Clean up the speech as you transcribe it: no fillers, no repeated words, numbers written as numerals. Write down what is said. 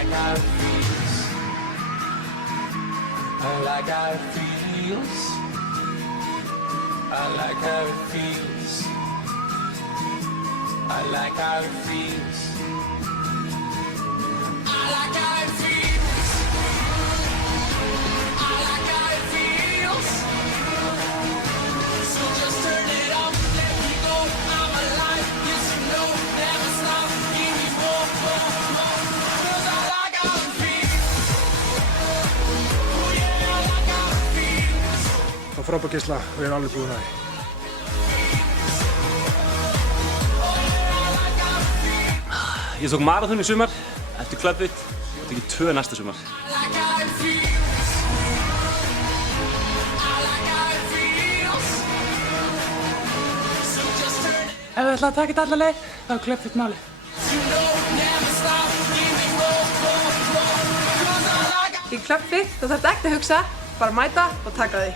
like how it feels. I like how it feels. I like how it feels. I like how it feels. I like how it feels. I like how it feels. So just turn it up, let me go. I'm alive, yes you know, never stop. Give me more, more. 'Cause I like how it feels. Oh yeah, I like how it feels. Það var frábær geisla og ég er alveg búinn að því. Ég tók marathon í sumar eftir Club Fit og tekið 2 næsta sumar. Ef þú ætlaði að taka þetta alla leið, þá er Club Fit málið. Í Club Fit þú þarft ekki að hugsa, bara mæta og taka því.